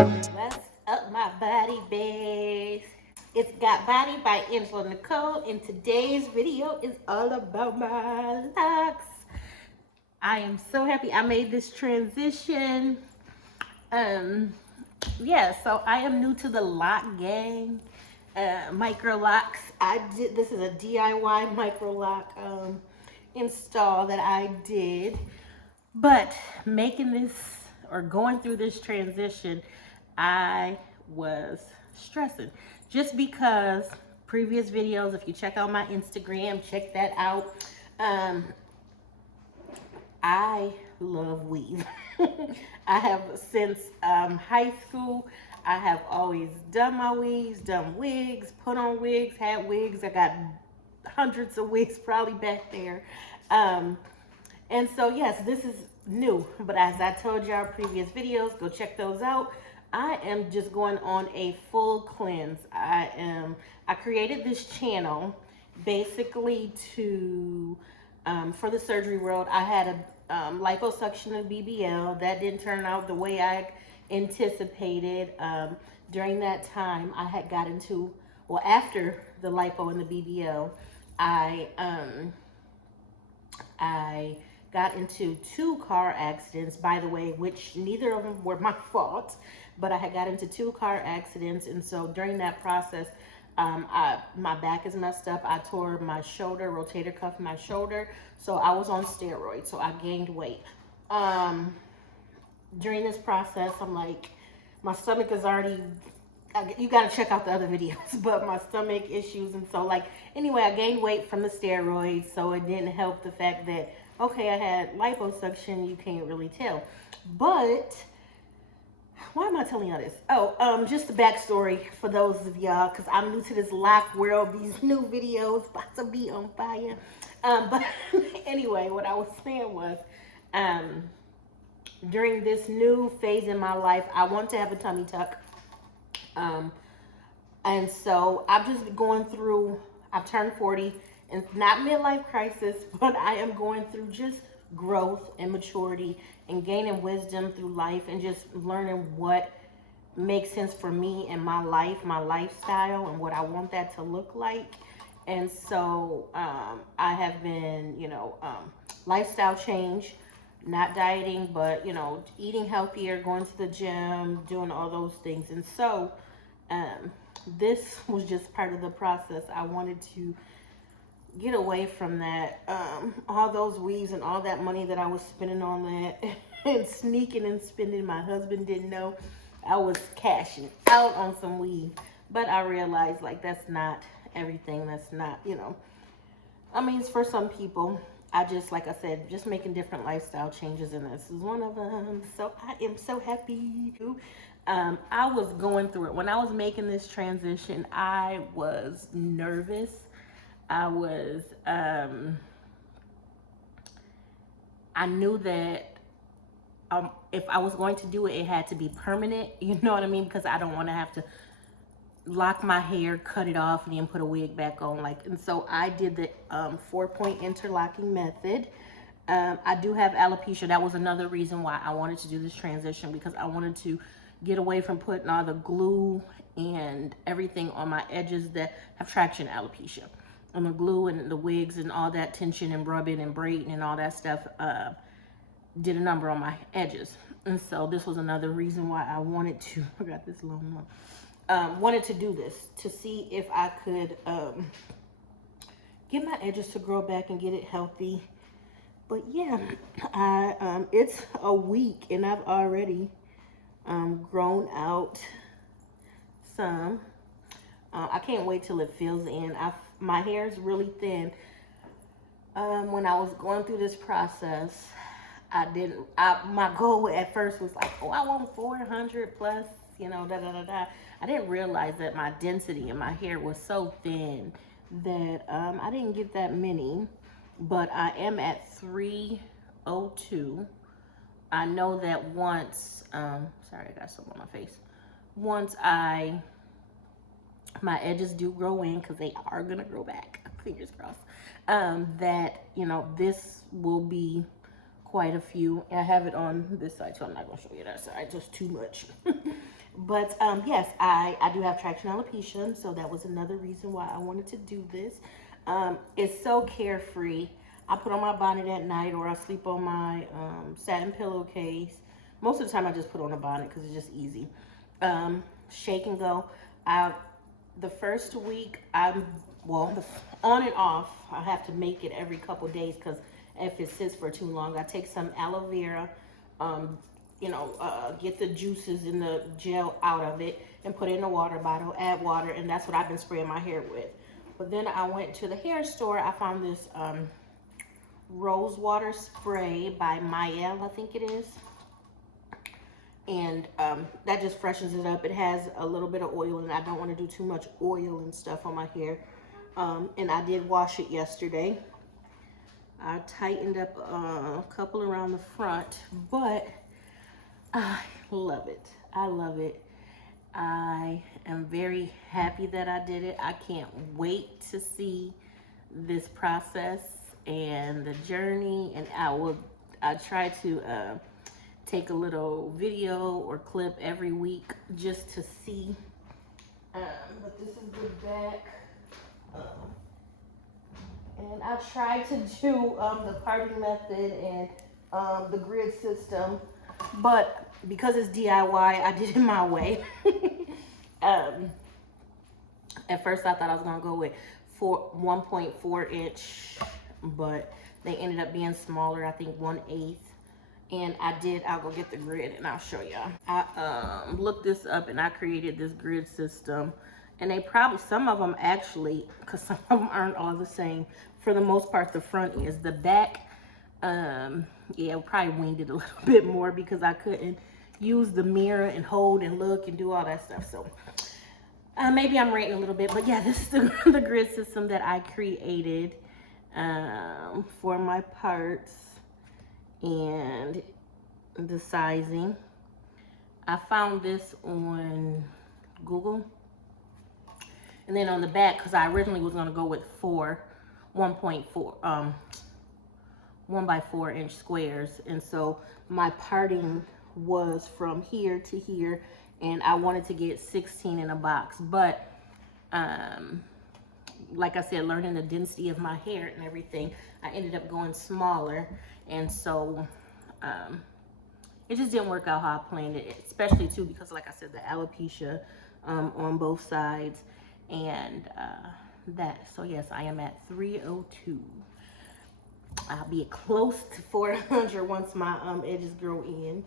What's up, my body babes? It's Got Body by Angela Nicole, and today's video is all about my locks. I am so happy I made this transition. Um, yeah, so I am new to the lock gang. Microlocs. This is a DIY microlock install that I did. But making this or going through this transition, I was stressing just because previous videos, if you check out my Instagram, check that out. Um, I love weave. I have since high school. I have always done my weaves, done wigs, put on wigs, had wigs. I got hundreds of wigs probably back there. Um, and so, yes, this is new, but as I told y'all previous videos, go check those out. I am just going on a full cleanse. I created this channel basically to, for the surgery world. I had a liposuction and BBL. That didn't turn out the way I anticipated. During that time, I had got into, well, after the lipo and the BBL, I got into 2 car accidents, by the way, which neither of them were my fault, but I had got into 2 car accidents. And so during that process, my back is messed up. I tore my shoulder, rotator cuff in my shoulder. So I was on steroids. So I gained weight. During this process, I'm like, my stomach is already, you got to check out the other videos, but my stomach issues. And so, like, anyway, I gained weight from the steroids, so it didn't help the fact that, okay, I had liposuction, you can't really tell. But why am I telling y'all this? Oh, just the backstory for those of y'all, because I'm new to this lock world. These new videos about to be on fire. But anyway, what I was saying was, during this new phase in my life, I want to have a tummy tuck. And so I've just been going through, I've turned 40, and not midlife crisis, but I am going through just growth and maturity and gaining wisdom through life and just learning what makes sense for me and my life, my lifestyle, and what I want that to look like. And so I have been, lifestyle change, not dieting, but, eating healthier, going to the gym, doing all those things. And so this was just part of the process. I wanted to get away from that, all those weaves and all that money that I was spending on that and sneaking and spending. My husband didn't know I was cashing out on some weave, but I realized, like, that's not everything. That's not, I mean, it's for some people. I just, like I said, just making different lifestyle changes, and this is one of them. So I am so happy. I was going through it. When I was making this transition, I was nervous. I was, I knew that if I was going to do it, it had to be permanent. You know what I mean? Because I don't want to have to lock my hair, cut it off, and then put a wig back on. And so I did the 4-point interlocking method. I do have alopecia. That was another reason why I wanted to do this transition, because I wanted to get away from putting all the glue and everything on my edges that have traction alopecia. And the glue and the wigs and all that tension and rubbing and braiding and all that stuff did a number on my edges. And so this was another reason why I wanted to, I got this long one, wanted to do this, to see if I could get my edges to grow back and get it healthy. But yeah, it's a week and I've already grown out some. I can't wait till it fills in. My hair is really thin. When I was going through this process, my goal at first was like, oh, I want 400 plus, I didn't realize that my density in my hair was so thin that I didn't get that many, but I am at 302. I know that once, sorry, I got something on my face. Once my edges do grow in, because they are gonna grow back, fingers crossed, that, this will be quite a few. I have it on this side, so I'm not gonna show you that side, just too much. But yes, I do have traction alopecia, so that was another reason why I wanted to do this. It's so carefree. I put on my bonnet at night, or I sleep on my satin pillowcase. Most of the time I just put on a bonnet because it's just easy. Shake and go. The first week, on and off, I have to make it every couple days because if it sits for too long, I take some aloe vera, get the juices in the gel out of it and put it in a water bottle, add water, and that's what I've been spraying my hair with. But then I went to the hair store. I found this rose water spray by Mael, I think it is. And that just freshens it up. It has a little bit of oil, and I don't want to do too much oil and stuff on my hair. And I did wash it yesterday. I tightened up a couple around the front, but I love it. I love it. I am very happy that I did it. I can't wait to see this process and the journey, and I try to take a little video or clip every week just to see. But this is the back. And I tried to do the parting method and the grid system, but because it's DIY, I did it my way. At first I thought I was gonna go with 1.4 inch, but they ended up being smaller, I think 1/8. And I'll go get the grid and I'll show y'all. I looked this up and I created this grid system. And some of them actually, because some of them aren't all the same. For the most part, the front is. The back, probably winged it a little bit more because I couldn't use the mirror and hold and look and do all that stuff. So maybe I'm ranting a little bit, but yeah, this is the grid system that I created for my parts and the sizing. I found this on Google. And then on the back, because I originally was going to go with 1.4 1x4 inch squares, and so my parting was from here to here, and I wanted to get 16 in a box. But like I said, learning the density of my hair and everything, I ended up going smaller, and so it just didn't work out how I planned it, especially too because, like I said, the alopecia on both sides. And so yes, I am at 302. I'll be close to 400 once my edges grow in.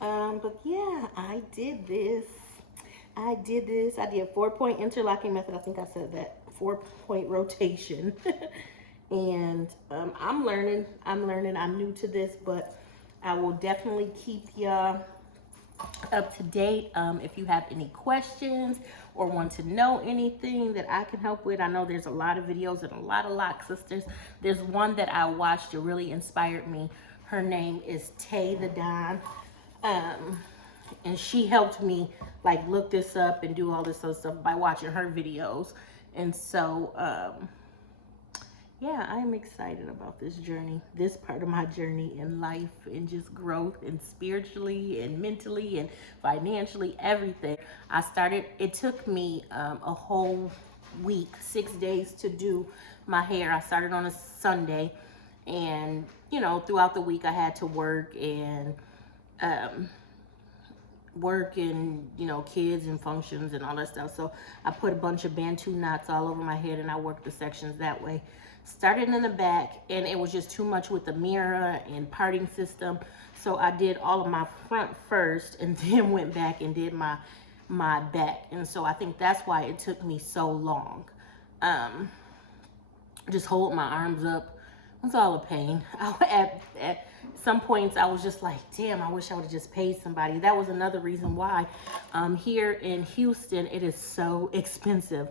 But yeah, I did this. I did 4-point interlocking method. I think I said that. 4-point rotation. And I'm learning. I'm new to this, but I will definitely keep y'all up to date. If you have any questions or want to know anything that I can help with, I know there's a lot of videos and a lot of lock sisters. There's one that I watched that really inspired me. Her name is Tay the Don, and she helped me like look this up and do all this other stuff by watching her videos. And so yeah, I'm excited about this journey, this part of my journey in life and just growth, and spiritually and mentally and financially, everything. It took me a whole week, 6 days to do my hair. I started on a Sunday, and throughout the week I had to work and kids and functions and all that stuff. So I put a bunch of Bantu knots all over my head and I worked the sections that way. Started in the back, and it was just too much with the mirror and parting system. So I did all of my front first and then went back and did my back. And so I think that's why it took me so long. Just hold my arms up. It was all a pain. At some points I was just like, damn, I wish I would have just paid somebody. That was another reason why here in Houston it is so expensive.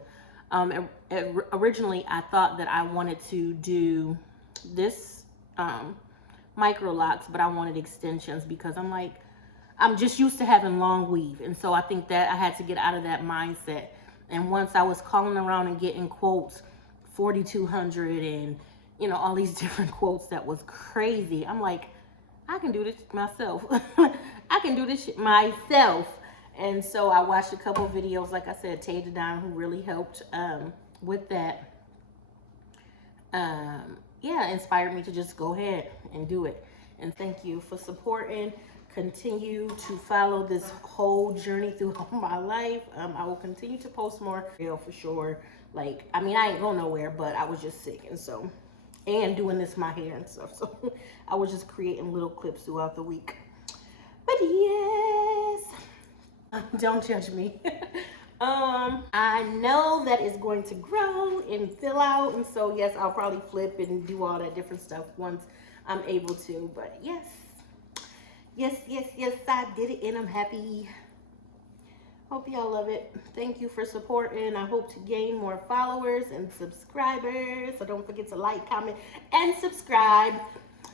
Originally I thought that I wanted to do this Microlocs, but I wanted extensions because I'm just used to having long weave. And so I think that I had to get out of that mindset. And once I was calling around and getting quotes, 4,200 and all these different quotes, that was crazy. I'm like, I can do this myself. I can do this shit myself. And so I watched a couple videos, like I said, Tay Don, who really helped with that. Yeah, inspired me to just go ahead and do it. And thank you for supporting. Continue to follow this whole journey through my life. I will continue to post more for sure. Like, I mean, I ain't going nowhere, but I was just sick, and so, and doing this my hair and stuff. So I was just creating little clips throughout the week. But yes, don't judge me. I know that it's going to grow and fill out, and so yes, I'll probably flip and do all that different stuff once I'm able to. But yes, I did it, and I'm happy. Hope y'all love it. Thank you for supporting. I hope to gain more followers and subscribers. So don't forget to like, comment, and subscribe.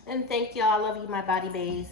And thank y'all. I love you, my body baes.